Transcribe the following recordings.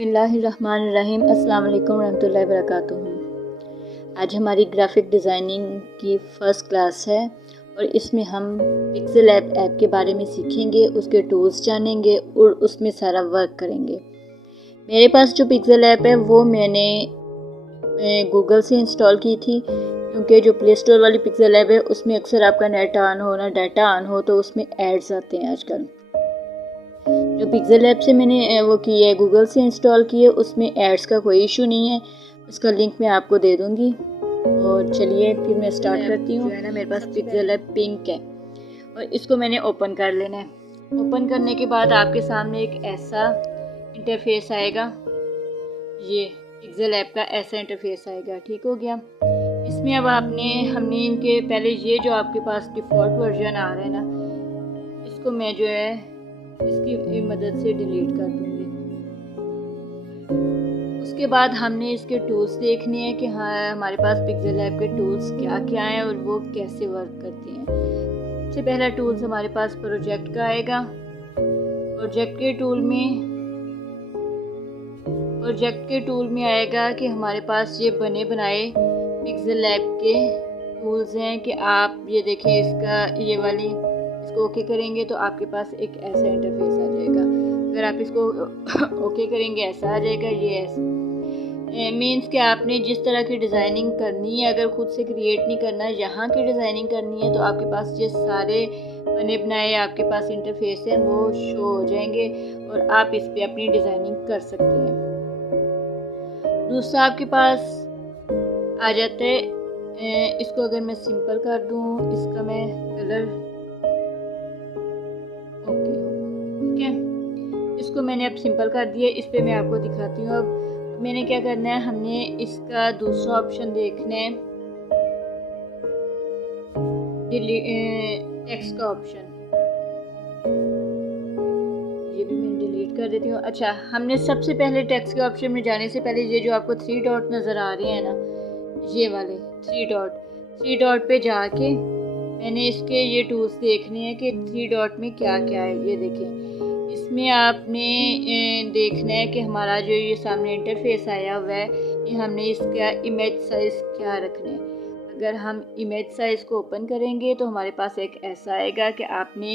बिस्मिल्लाहिर्रहमानिर्रहीम। अस्सलाम वालेकुम रहमतुल्लाहि वबरकातुहू। आज हमारी ग्राफिक डिज़ाइनिंग की फ़र्स्ट क्लास है और इसमें हम पिक्सेल ऐप के बारे में सीखेंगे, उसके टूल्स जानेंगे और उसमें सारा वर्क करेंगे। मेरे पास जो पिक्सेल ऐप है वो मैंने गूगल से इंस्टॉल की थी, क्योंकि जो प्ले स्टोर वाली पिक्सेल ऐप है उसमें अक्सर आपका नेट ऑन हो ना डाटा ऑन हो तो उसमें एड्स आते हैं आजकल। जो पिक्सेल ऐप से मैंने वो की है, गूगल से इंस्टॉल की है, उसमें एड्स का कोई इशू नहीं है। उसका लिंक मैं आपको दे दूँगी। और चलिए फिर मैं स्टार्ट करती हूँ। जो है ना, मेरे पास पिक्सेल ऐप पिंक है और इसको मैंने ओपन कर लेना है। ओपन करने के बाद आपके सामने एक ऐसा इंटरफेस आएगा। ये पिक्सेल ऐप का ऐसा इंटरफेस आएगा। ठीक हो गया। इसमें अब हमने इनके पहले ये जो आपके पास डिफ़ॉल्ट वर्जन आ रहा है ना, इसको मैं जो है इसकी मदद से डिलीट कर दूंगी। उसके बाद हमने इसके टूल्स देखने हैं कि हाँ हमारे पास पिक्सेल ऐप के टूल्स क्या क्या हैं और वो कैसे वर्क करते हैं। सबसे पहला टूल्स हमारे पास प्रोजेक्ट का आएगा। प्रोजेक्ट के टूल में आएगा कि हमारे पास ये बने बनाए पिक्सेल ऐप के टूल्स हैं कि आप ये देखें, इसको ओके करेंगे तो आपके पास एक ऐसा इंटरफेस आ जाएगा। अगर आप इसको ओके करेंगे ऐसा आ जाएगा। ये ऐसा मीन्स कि आपने जिस तरह की डिज़ाइनिंग करनी है, अगर खुद से क्रिएट नहीं करना है, यहाँ की डिज़ाइनिंग करनी है, तो आपके पास ये सारे बने बनाए आपके पास इंटरफेस हैं वो शो हो जाएंगे और आप इस पर अपनी डिज़ाइनिंग कर सकते हैं। दूसरा आपके पास आ जाता है, इसको अगर मैं सिंपल कर दूँ, इसका मैं कलर ठीक है, इसको मैंने अब सिंपल कर दिया। इस पे मैं आपको दिखाती हूँ। अब मैंने क्या करना है, हमने इसका दूसरा ऑप्शन देखना है, टेक्स्ट का ऑप्शन। ये भी मैं डिलीट कर देती हूँ। अच्छा, हमने सबसे पहले टेक्स्ट के ऑप्शन में जाने से पहले ये जो आपको 3 डॉट नज़र आ रहे हैं ना, ये वाले 3 डॉट पे जाके मैंने इसके ये टूल्स देखने हैं कि 3 डॉट में क्या क्या है। ये देखें, इसमें आपने देखना है कि हमारा जो ये सामने इंटरफेस आया हुआ है, ये हमने इसका इमेज साइज़ क्या रखना है। अगर हम इमेज साइज़ को ओपन करेंगे तो हमारे पास एक ऐसा आएगा कि आपने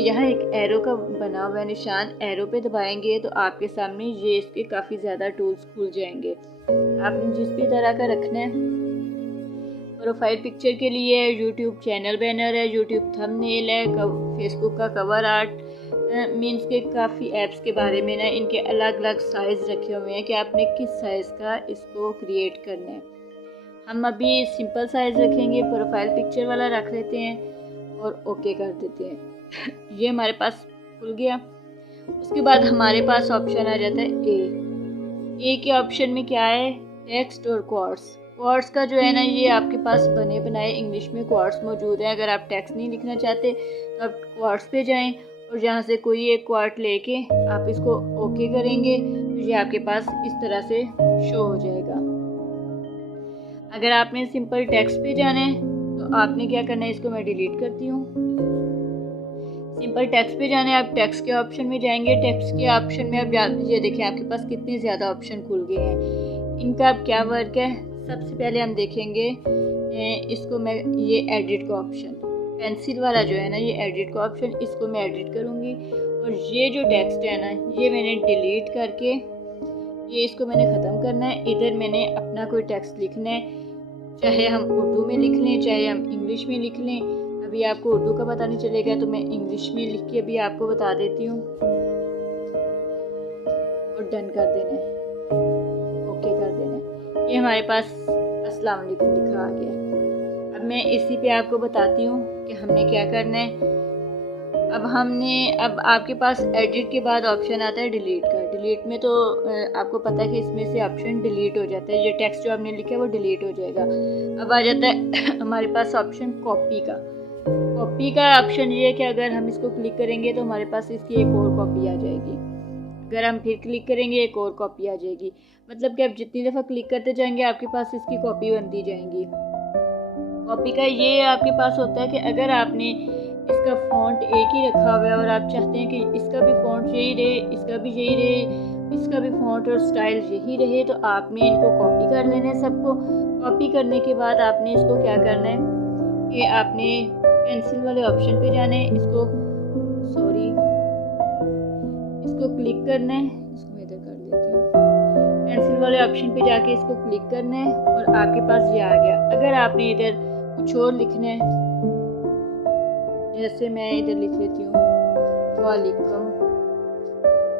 यहाँ एक एरो का बना हुआ है निशान, एरो पे दबाएंगे तो आपके सामने ये इसके काफ़ी ज़्यादा टूल्स खुल जाएंगे। आपने जिस भी तरह का रखना है, प्रोफाइल पिक्चर के लिए यूट्यूब चैनल बैनर है, यूट्यूब थंबनेल है, फेसबुक का कवर आर्ट, मीन्स के काफ़ी ऐप्स के बारे में ना इनके अलग अलग साइज़ रखे हुए हैं कि आपने किस साइज़ का इसको क्रिएट करना है। हम अभी सिंपल साइज़ रखेंगे, प्रोफाइल पिक्चर वाला रख लेते हैं और ओके कर देते हैं। ये हमारे पास खुल गया। उसके बाद हमारे पास ऑप्शन आ जाता है ए के ऑप्शन में क्या है, टेक्स्ट और क्वार्ट्स का जो है ना, ये आपके पास बने बनाए इंग्लिश में क्वार्ट्स मौजूद है। अगर आप टेक्स्ट नहीं लिखना चाहते तो आप क्वार्ट्स पे जाएं और यहाँ से कोई एक क्वार्ट लेके आप इसको ओके करेंगे तो ये आपके पास इस तरह से शो हो जाएगा। अगर आपने सिंपल टेक्स्ट पे जाना है तो आपने क्या करना है, इसको मैं डिलीट करती हूँ। सिंपल टेक्स्ट पे जाना है, आप टेक्स्ट के ऑप्शन में जाएंगे। टेक्स्ट के ऑप्शन में अब ये देखिए आपके पास कितने ज़्यादा ऑप्शन खुल गए हैं। इनका अब क्या वर्क है, सबसे पहले हम देखेंगे इसको मैं ये एडिट का ऑप्शन, पेंसिल वाला जो है ना, ये एडिट का ऑप्शन, इसको मैं एडिट करूँगी। और ये जो टेक्स्ट है ना, ये मैंने डिलीट करके ये इसको मैंने ख़त्म करना है। इधर मैंने अपना कोई टेक्स्ट लिखना है, चाहे हम उर्दू में लिख लें चाहे हम इंग्लिश में लिख लें। अभी आपको उर्दू का पता नहीं चलेगा तो मैं इंग्लिश में लिख के अभी आपको बता देती हूँ और डन कर देना है, ओके कर देना है। ये हमारे पास अस्सलाम वालेकुम लिखा आ गया। अब मैं इसी पे आपको बताती हूँ कि हमने क्या करना है। अब आपके पास एडिट के बाद ऑप्शन आता है डिलीट का। डिलीट में तो आपको पता है कि इसमें से ऑप्शन डिलीट हो जाता है, ये टेक्स्ट जो आपने लिखा है वो डिलीट हो जाएगा। अब आ जाता है हमारे पास ऑप्शन कॉपी का ऑप्शन ये है कि अगर हम इसको क्लिक करेंगे तो हमारे पास इसकी एक और कॉपी आ जाएगी। अगर हम फिर क्लिक करेंगे एक और कॉपी आ जाएगी। मतलब कि आप जितनी दफ़ा क्लिक करते जाएंगे आपके पास इसकी कॉपी बनती जाएंगी। कॉपी का ये आपके पास होता है कि अगर आपने इसका फ़ॉन्ट एक ही रखा हुआ है और आप चाहते हैं कि इसका भी फ़ॉन्ट यही रहे, इसका भी यही रहे, इसका फ़ॉन्ट और स्टाइल यही रहे, तो आपने इनको कॉपी कर लेना है सबको। कॉपी करने के बाद आपने इसको क्या करना है कि आपने पेंसिल वाले ऑप्शन पे जाना है, इसको क्लिक करना है। इसको मैं इधर कर देती हूँ। पेंसिल वाले ऑप्शन पे जाके इसको क्लिक करना है और आपके पास ये आ गया। अगर आपने इधर कुछ और लिखना है, जैसे मैं इधर लिख लेती हूँ वालेकुम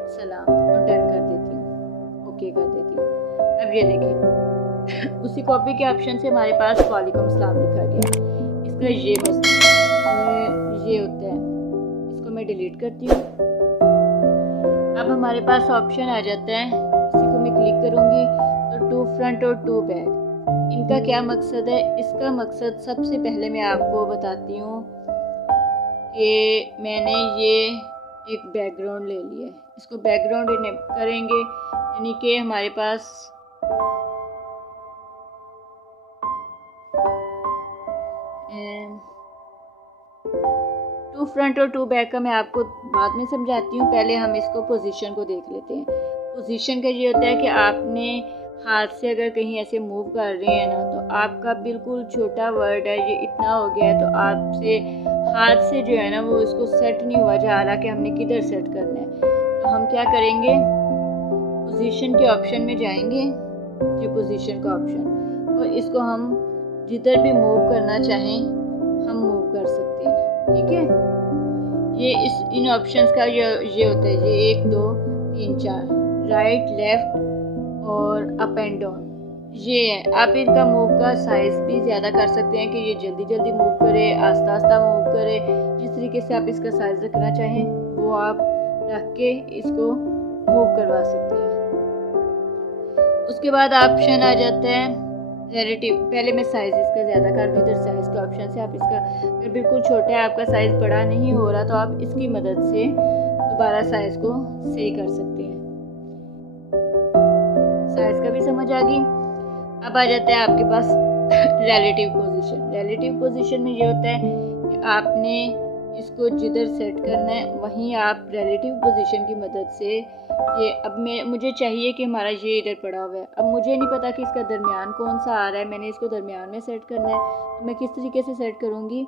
सलाम और डन कर देती हूँ, ओके कर देती हूँ। अब ये देखें उसी कॉपी के ऑप्शन से हमारे पास वालेकुम सलाम लिखा गया। इसका ये होता है, इसको मैं डिलीट करती हूँ। अब हमारे पास ऑप्शन आ जाता है, इसी को मैं क्लिक करूँगी तो टू फ्रंट और टू बैक। इनका क्या मकसद है? इसका मकसद सबसे पहले मैं आपको बताती हूँ कि मैंने ये एक बैकग्राउंड ले लिया है। इसको बैकग्राउंड करेंगे, यानी कि हमारे पास टू फ्रंट और टू बैक का मैं आपको बाद में समझाती हूँ। पहले हम इसको पोजीशन को देख लेते हैं। पोजीशन का ये होता है कि आपने हाथ से अगर कहीं ऐसे मूव कर रहे हैं ना, तो आपका बिल्कुल छोटा वर्ड है, ये इतना हो गया है, तो आपसे हाथ से जो है ना वो इसको सेट नहीं हुआ जा रहा कि हमने किधर सेट करना है। तो हम क्या करेंगे, पोजीशन के ऑप्शन में जाएंगे, ये पोजीशन का ऑप्शन, और इसको हम जिधर भी मूव करना चाहें हम मूव कर सकते हैं। ठीक है, ये इन ऑप्शंस का ये होता है, ये 1 2 3 4 राइट लेफ्ट और अप एंड डाउन, ये है। आप इनका मूव का साइज भी ज़्यादा कर सकते हैं कि ये जल्दी जल्दी मूव करे, आस्ता आस्ता मूव करे। जिस तरीके से आप इसका साइज रखना चाहें वो आप रख के इसको मूव करवा सकते हैं। उसके बाद ऑप्शन आ जाता है रिलेटिव। पहले मैं साइज़ इसका ज़्यादा कर दूँ, इधर साइज़ का ऑप्शन से आप इसका अगर बिल्कुल छोटा है, आपका साइज़ बड़ा नहीं हो रहा, तो आप इसकी मदद से दोबारा साइज़ को सही कर सकते हैं। साइज़ का भी समझ आ गई। अब आ जाता है आपके पास रिलेटिव पोजीशन। रिलेटिव पोजीशन में ये होता है कि आपने इसको जिधर सेट करना है वहीं आप रिलेटिव पोजीशन की मदद से ये, अब मुझे चाहिए कि हमारा ये इधर पड़ा हुआ है। अब मुझे नहीं पता कि इसका दरमियान कौन सा आ रहा है, मैंने इसको दरमियान में सेट करना है। तो मैं किस तरीके से सेट करूँगी,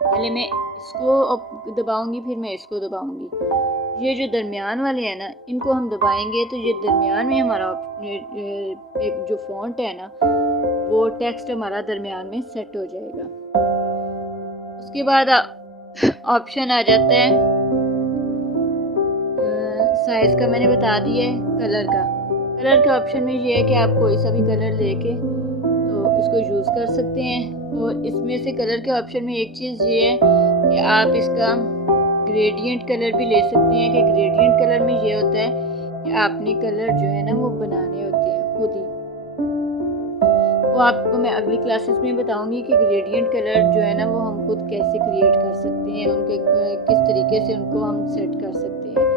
पहले मैं इसको दबाऊँगी, फिर मैं इसको दबाऊँगी। ये जो दरमियान वाले हैं ना, इनको हम दबाएंगे तो ये दरमियान में हमारा एक जो फ़ॉन्ट है ना, वो टेक्स्ट हमारा दरमियान में सेट हो जाएगा। उसके बाद ऑप्शन आ जाता है साइज़ का, मैंने बता दिया है। कलर के ऑप्शन में ये है कि आप कोई सा भी कलर लेके तो इसको यूज़ कर सकते हैं। और इसमें से कलर के ऑप्शन में एक चीज़ ये है कि आप इसका ग्रेडियंट कलर भी ले सकते हैं। कि ग्रेडियंट कलर में ये होता है कि आपने कलर जो है ना वो बनाने होते हैं खुद ही। वो आपको मैं अगली क्लासेस में बताऊंगी कि ग्रेडियंट कलर जो है ना वो हम खुद कैसे क्रिएट कर सकते हैं, उनके किस तरीके से उनको हम सेट कर सकते हैं।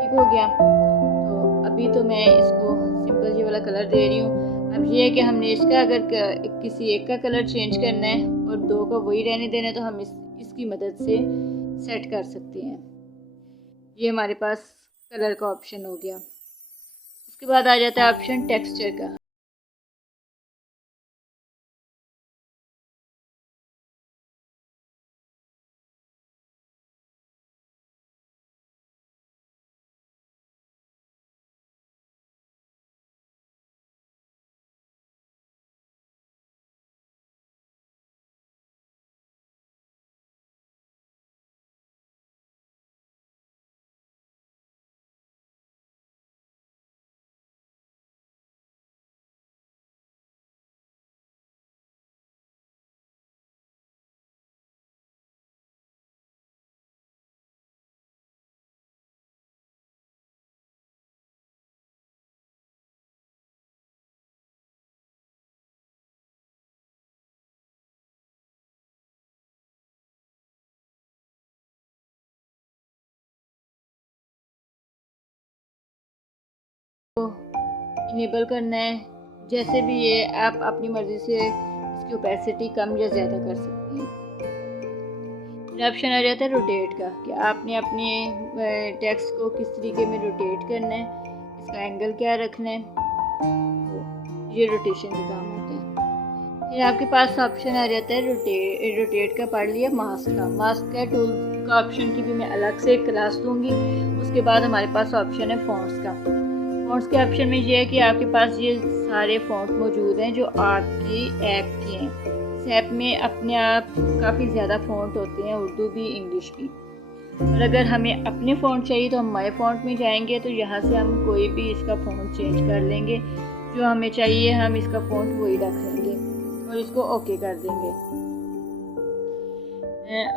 ठीक हो गया। तो अभी तो मैं इसको सिंपल ये वाला कलर दे रही हूँ। अब ये है कि हमने इसका अगर किसी एक का कलर चेंज करना है और 2 का वही रहने देना है, तो हम इसकी मदद से सेट कर सकते हैं। ये हमारे पास कलर का ऑप्शन हो गया। उसके बाद आ जाता है ऑप्शन टेक्सचर का। इनेबल करना है, जैसे भी ये आप अपनी मर्ज़ी से इसकी ओपेसिटी कम या ज़्यादा कर सकते हैं। ऑप्शन आ जाता है रोटेट का, कि आपने अपने टेक्स्ट को किस तरीके में रोटेट करना है। इसका एंगल क्या रखना है, तो ये रोटेशन के काम होते हैं। फिर आपके पास ऑप्शन आ जाता है रोटेट का पढ़ लिया। मास्क का टूल का ऑप्शन की भी मैं अलग से एक क्लास दूंगी। उसके बाद हमारे पास ऑप्शन है फ़ॉन्ट्स का। फ़ॉन्ट्स के ऑप्शन में ये है कि आपके पास ये सारे फ़ॉन्ट मौजूद हैं जो आपकी ऐप के हैं। इस ऐप में अपने आप काफ़ी ज़्यादा फ़ॉन्ट होते हैं, उर्दू भी इंग्लिश भी। और अगर हमें अपने फ़ॉन्ट चाहिए तो हम माई फ़ॉन्ट में जाएंगे, तो यहाँ से हम कोई भी इसका फ़ॉन्ट चेंज कर लेंगे। जो हमें चाहिए हम इसका फ़ॉन्ट वही रख लेंगे और इसको ओके कर देंगे।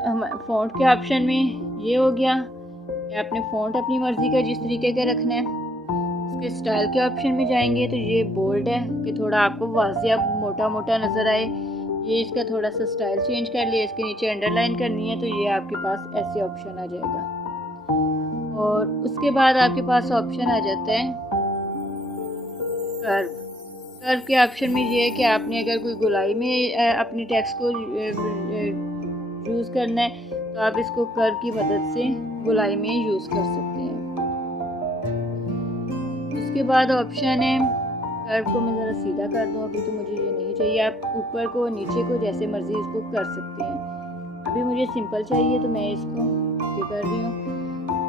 हम फ़ॉन्ट के ऑप्शन में ये हो गया कि आपने फ़ॉन्ट अपनी मर्ज़ी का जिस तरीके का रखना है। इसके स्टाइल के ऑप्शन में जाएंगे तो ये बोल्ड है कि थोड़ा आपको वाज़िया मोटा मोटा नज़र आए, ये इसका थोड़ा सा स्टाइल चेंज कर लिया। इसके नीचे अंडरलाइन करनी है तो ये आपके पास ऐसे ऑप्शन आ जाएगा। और उसके बाद आपके पास ऑप्शन आ जाता है कर्व के ऑप्शन में ये है कि आपने अगर कोई गोलाई में अपनी टेक्स्ट को यूज़ करना है तो आप इसको कर्व की मदद से गोलाई में यूज़ कर सकते हैं। उसके बाद ऑप्शन है, कर्व को मैं ज़रा सीधा कर दूँ, अभी तो मुझे ये नहीं चाहिए। आप ऊपर को नीचे को जैसे मर्ज़ी इसको कर सकते हैं। अभी मुझे सिंपल चाहिए तो मैं इसको ओके कर रही हूँ।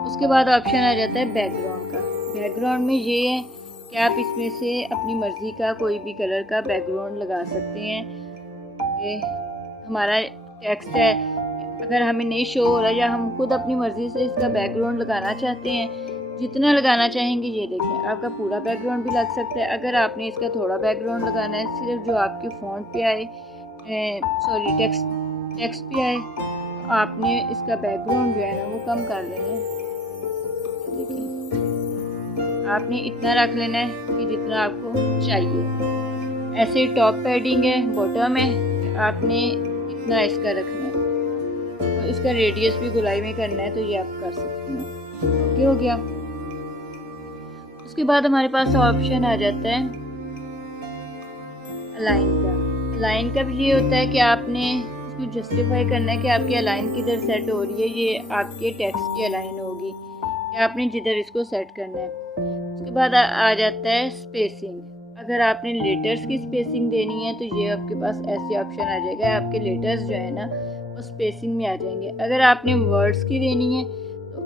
उसके बाद ऑप्शन आ जाता है बैकग्राउंड का। बैकग्राउंड में ये है कि आप इसमें से अपनी मर्ज़ी का कोई भी कलर का बैकग्राउंड लगा सकते हैं। कि हमारा टेक्स्ट है, अगर हमें नहीं शो हो रहा या हम खुद अपनी मर्ज़ी से इसका बैकग्राउंड लगाना चाहते हैं, जितना लगाना चाहेंगे ये देखें आपका पूरा बैकग्राउंड भी लग सकता है। अगर आपने इसका थोड़ा बैकग्राउंड लगाना है, सिर्फ जो आपके फ़ॉन्ट पे आए, टेक्स्ट पे आए, तो आपने इसका बैकग्राउंड जो है ना वो कम कर लेना है। देखिए आपने इतना रख लेना है कि जितना आपको चाहिए। ऐसे ही टॉप पैडिंग है, बॉटम है, आपने इतना इसका रखना है। और इसका रेडियस भी गोलाई में करना है तो ये आप कर सकते हैं। ओके हो गया। उसके बाद हमारे पास ऑप्शन आ जाता है अलाइन का। अलाइन का भी ये होता है कि आपने इसको जस्टिफाई करना है कि आपकी अलाइन किधर सेट हो रही है। ये आपके टेक्स्ट की अलाइन होगी कि आपने जिधर इसको सेट करना है। उसके बाद आ जाता है स्पेसिंग। अगर आपने लेटर्स की स्पेसिंग देनी है तो ये आपके पास ऐसे ऑप्शन आ जाएगा। आपके लेटर्स जो है ना वो स्पेसिंग में आ जाएंगे। अगर आपने वर्ड्स की देनी है तो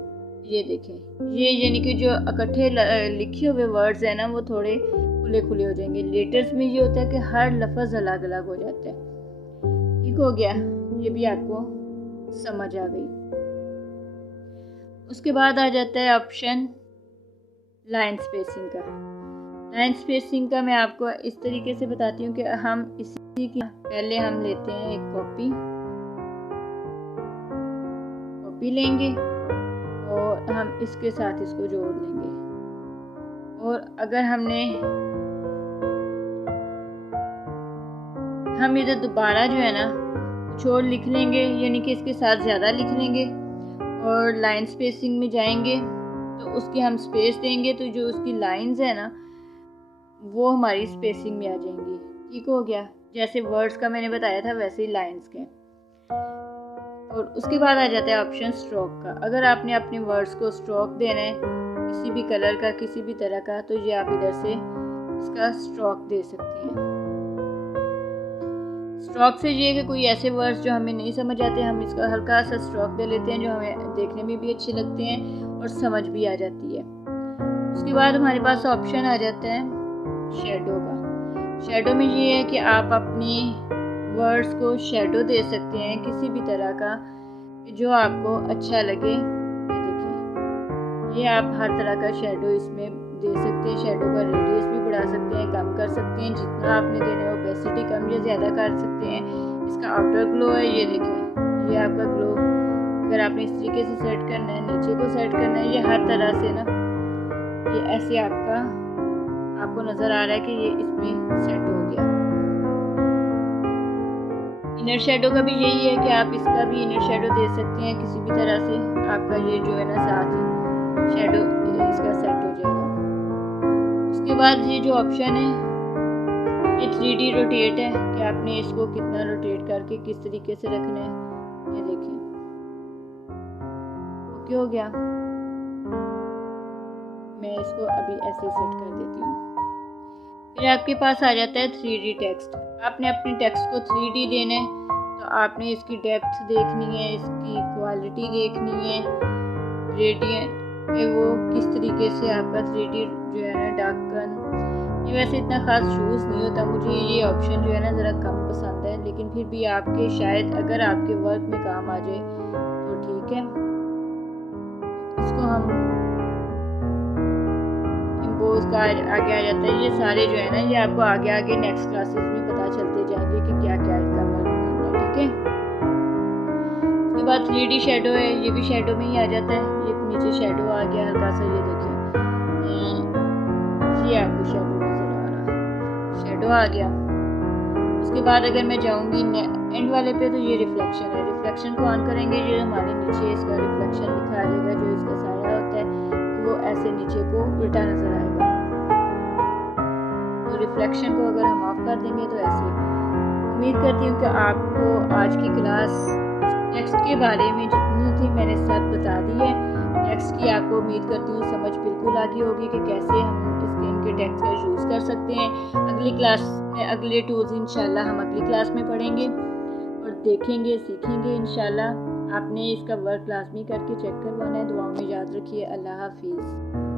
ये देखें, ये यानी कि जो इकट्ठे लिखे हुए वर्ड्स हैं ना वो थोड़े खुले खुले हो जाएंगे। लेटर्स में ये होता है कि हर लफ्ज़ अलग अलग हो जाता है। ठीक हो गया, ये भी आपको समझ आ गई। उसके बाद आ जाता है ऑप्शन लाइन स्पेसिंग का। लाइन स्पेसिंग का मैं आपको इस तरीके से बताती हूँ कि हम इसी की पहले हम लेते हैं एक कॉपी लेंगे और हम इसके साथ इसको जोड़ लेंगे। और अगर हम इधर दोबारा जो है ना छोड़ लिख लेंगे, यानी कि इसके साथ ज़्यादा लिख लेंगे और लाइन स्पेसिंग में जाएंगे तो उसकी हम स्पेस देंगे तो जो उसकी लाइंस है ना वो हमारी स्पेसिंग में आ जाएंगी। ठीक हो गया, जैसे वर्ड्स का मैंने बताया था वैसे ही लाइंस के। और उसके बाद आ जाता है ऑप्शन स्ट्रोक का। अगर आपने अपने वर्ड्स को स्ट्रोक देना है किसी भी कलर का, किसी भी तरह का, तो ये आप इधर से इसका स्ट्रोक दे सकते हैं। स्ट्रोक से ये कि कोई ऐसे वर्ड्स जो हमें नहीं समझ आते, हम इसका हल्का सा स्ट्रोक दे लेते हैं जो हमें देखने में भी अच्छे लगते हैं और समझ भी आ जाती है। उसके बाद हमारे पास ऑप्शन आ जाता है शेडो का। शेडो में ये है कि आप अपनी वर्ड्स को शेडो दे सकते हैं किसी भी तरह का जो आपको अच्छा लगे। ये देखिए, ये आप हर तरह का शेडो इसमें दे सकते हैं। शेडो का रेडियस भी बढ़ा सकते हैं, कम कर सकते हैं, जितना आपने देना है। ओपेसिटी कम या ज़्यादा कर सकते हैं। इसका आउटर ग्लो है, ये देखिए, ये आपका ग्लो अगर आपने इस तरीके से सेट करना है, नीचे को सेट करना है, ये हर तरह से ना ये ऐसे आपको नज़र आ रहा है कि ये इसमें सेट हो गया। इनर शेडो का भी यही है कि आप इसका भी इनर शेडो दे सकते हैं किसी भी तरह से। आपका ये जो है ना साथ ही शेडो इसका सेट हो जाएगा। उसके बाद ये जो ऑप्शन है ये 3D रोटेट है कि आपने इसको कितना रोटेट करके किस तरीके से रखना है। ये देखिए, ओके हो गया। मैं इसको अभी ऐसे सेट कर देती हूँ। फिर आपके पास आ जाता है 3D टेक्स्ट। आपने अपने टेक्स्ट को 3D देना है, तो आपने इसकी डेप्थ देखनी है, इसकी क्वालिटी देखनी है, ग्रेडियंट में वो किस तरीके से आपका 3D जो है ना ढक्कन। ये वैसे इतना ख़ास चूज़ नहीं होता, मुझे ये ऑप्शन जो है ना ज़रा कम पसंद है, लेकिन फिर भी आपके शायद अगर आपके वर्क में काम आ जाए तो ठीक है। इसको हम इम्पोज का आगे आ जाता है। ये सारे जो है ना ये आपको आगे आगे नेक्स्ट क्लासेस में पता चलते जाएंगे कि क्या क्या इसका वर्क करना है, ठीक है। उसके बाद 3D शेडो है, ये भी शेडो में ही आ जाता है। ये नीचे शेडो आ गया हल्का सा, ये देखिए ये आपको शेडो नज़र आ रहा, शेडो आ गया। उसके बाद अगर मैं जाऊंगी एंड वाले पे तो ये रिफ्लेक्शन है। रिफ्लेक्शन को ऑन करेंगे, जो हमारे नीचे इसका रिफ्लेक्शन लिखा आ जाएगा, जो इसका साया होता है वो ऐसे नीचे को उल्टा नजर आएगा। तो रिफ्लेक्शन को अगर हम ऑफ कर देंगे तो ऐसे। उम्मीद करती हूँ कि आपको आज की क्लास टेक्स्ट के बारे में जितनी थी मैंने सब बता दी है। टेक्स्ट की आपको उम्मीद करती हूँ समझ बिल्कुल आ गई होगी कि कैसे हम इनके टेक्स्ट का यूज़ कर सकते हैं। अगली क्लास में अगले टूल्स इंशाल्लाह हम अगली क्लास में पढ़ेंगे और देखेंगे, सीखेंगे इंशाल्लाह। आपने इसका वर्क लाजमी करके चेक करवाना है। दुआओं में याद रखिए। अल्लाह हाफिज़।